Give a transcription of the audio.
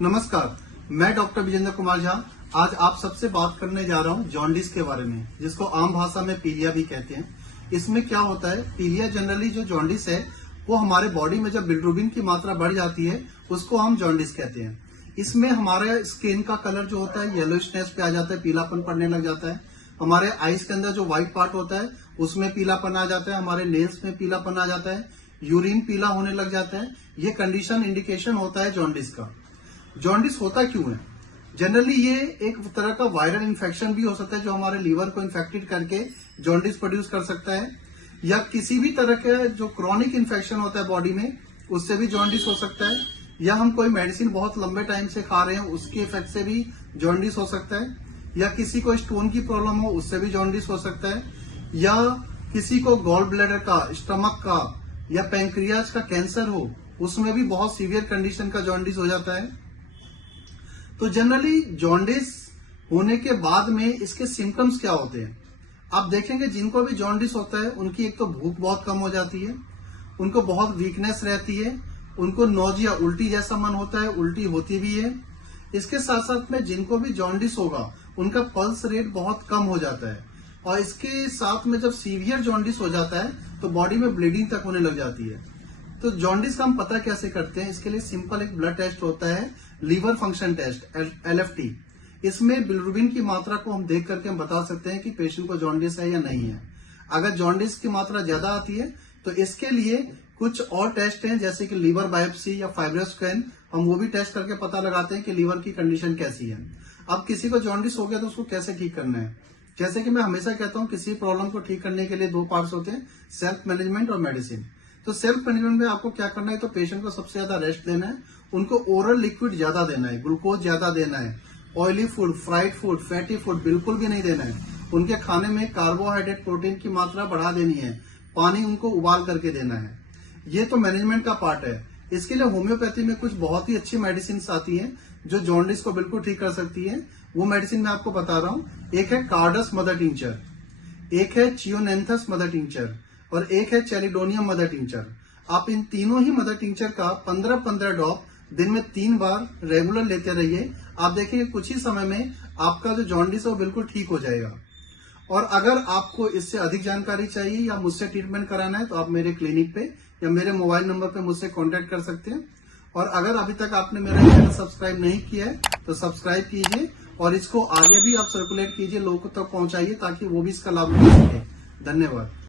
नमस्कार, मैं डॉक्टर विजेंद्र कुमार झा आज आप सबसे बात करने जा रहा हूं जॉन्डिस के बारे में, जिसको आम भाषा में पीलिया भी कहते हैं। इसमें क्या होता है, पीलिया जनरली जो जॉन्डिस है वो हमारे बॉडी में जब बिलिरुबिन की मात्रा बढ़ जाती है उसको हम जॉन्डिस कहते हैं। इसमें हमारे स्किन का कलर जो होता है येलोइशनेस पे आ जाता है, पीलापन पड़ने लग जाता है। हमारे आईज के अंदर जो व्हाइट पार्ट होता है उसमें पीलापन आ जाता है, हमारे नेल्स में पीलापन आ जाता है, यूरिन पीला होने लग जाता है। ये कंडीशन इंडिकेशन होता है जॉन्डिस का। जॉन्डिस होता क्यों है? जनरली ये एक तरह का वायरल इन्फेक्शन भी हो सकता है जो हमारे लीवर को इन्फेक्टेड करके जॉन्डिस प्रोड्यूस कर सकता है, या किसी भी तरह का जो क्रॉनिक इन्फेक्शन होता है बॉडी में उससे भी जॉन्डिस हो सकता है, या हम कोई मेडिसिन बहुत लंबे टाइम से खा रहे हैं उसके इफेक्ट से भी जॉन्डिस हो सकता है, या किसी को स्टोन की प्रॉब्लम हो उससे भी जॉन्डिस हो सकता है, या किसी को गॉल ब्लैडर का, स्टमक का या पैंक्रियाज का कैंसर हो उसमें भी बहुत सीवियर कंडीशन का जॉन्डिस हो जाता है। तो जनरली जॉन्डिस होने के बाद में इसके सिम्टम्स क्या होते हैं? आप देखेंगे जिनको भी जॉन्डिस होता है उनकी एक तो भूख बहुत कम हो जाती है, उनको बहुत वीकनेस रहती है, उनको नोजिया उल्टी जैसा मन होता है, उल्टी होती भी है। इसके साथ साथ में जिनको भी जॉन्डिस होगा उनका पल्स रेट बहुत कम हो जाता है, और इसके साथ में जब सीवियर जॉन्डिस हो जाता है तो बॉडी में ब्लीडिंग तक होने लग जाती है। तो जॉन्डिस का हम पता कैसे करते हैं? इसके लिए सिंपल एक ब्लड टेस्ट होता है, लीवर फंक्शन टेस्ट LFT। इसमें बिलिरुबिन की मात्रा को हम देख करके हम बता सकते हैं कि पेशेंट को जॉन्डिस है या नहीं है। अगर जॉन्डिस की मात्रा ज्यादा आती है तो इसके लिए कुछ और टेस्ट हैं, जैसे कि लीवर बायोप्सी या फाइब्रोस्कैन। हम वो भी टेस्ट करके पता लगाते हैं कि लीवर की कंडीशन कैसी है। अब किसी को जॉन्डिस हो गया तो उसको कैसे ठीक करना है? जैसे कि मैं हमेशा कहता हूं, किसी प्रॉब्लम को ठीक करने के लिए दो पार्ट्स होते हैं, सेल्फ मैनेजमेंट और मेडिसिन। तो सेल्फ मैनेजमेंट में आपको क्या करना है, तो पेशेंट को सबसे ज्यादा रेस्ट देना है, उनको ओरल लिक्विड ज्यादा देना है, ग्लूकोज ज्यादा देना है, oily food, fried food, fatty food बिल्कुल भी नहीं देना है। उनके खाने में कार्बोहाइड्रेट, प्रोटीन की मात्रा बढ़ा देनी है, पानी उनको उबाल करके देना है। ये तो मैनेजमेंट का पार्ट है। इसके लिए होम्योपैथी में कुछ बहुत ही अच्छी मेडिसिन आती हैं जो जॉन्डिस को बिल्कुल ठीक कर सकती है। वो मेडिसिन मैं आपको बता रहा हूं। एक है कार्डस मदर टिंचर, एक है चियोनेंथस मदर टिंचर और एक है चेलिडोनियम मदर टिंचर। आप इन तीनों ही मदर टिंचर का 15-15 ड्रॉप दिन में 3 बार रेगुलर लेते रहिए। आप देखेंगे कुछ ही समय में आपका जो जॉन्डिस है वो बिल्कुल ठीक हो जाएगा। और अगर आपको इससे अधिक जानकारी चाहिए या मुझसे ट्रीटमेंट कराना है तो आप मेरे क्लिनिक पे या मेरे मोबाइल नंबर पे मुझसे कांटेक्ट कर सकते हैं। और अगर अभी तक आपने मेरा चैनल सब्सक्राइब नहीं किया है तो सब्सक्राइब कीजिए और इसको आगे भी आप सर्कुलेट कीजिए, लोगों तक पहुंचाइए ताकि वो भी इसका लाभ ले सके। धन्यवाद।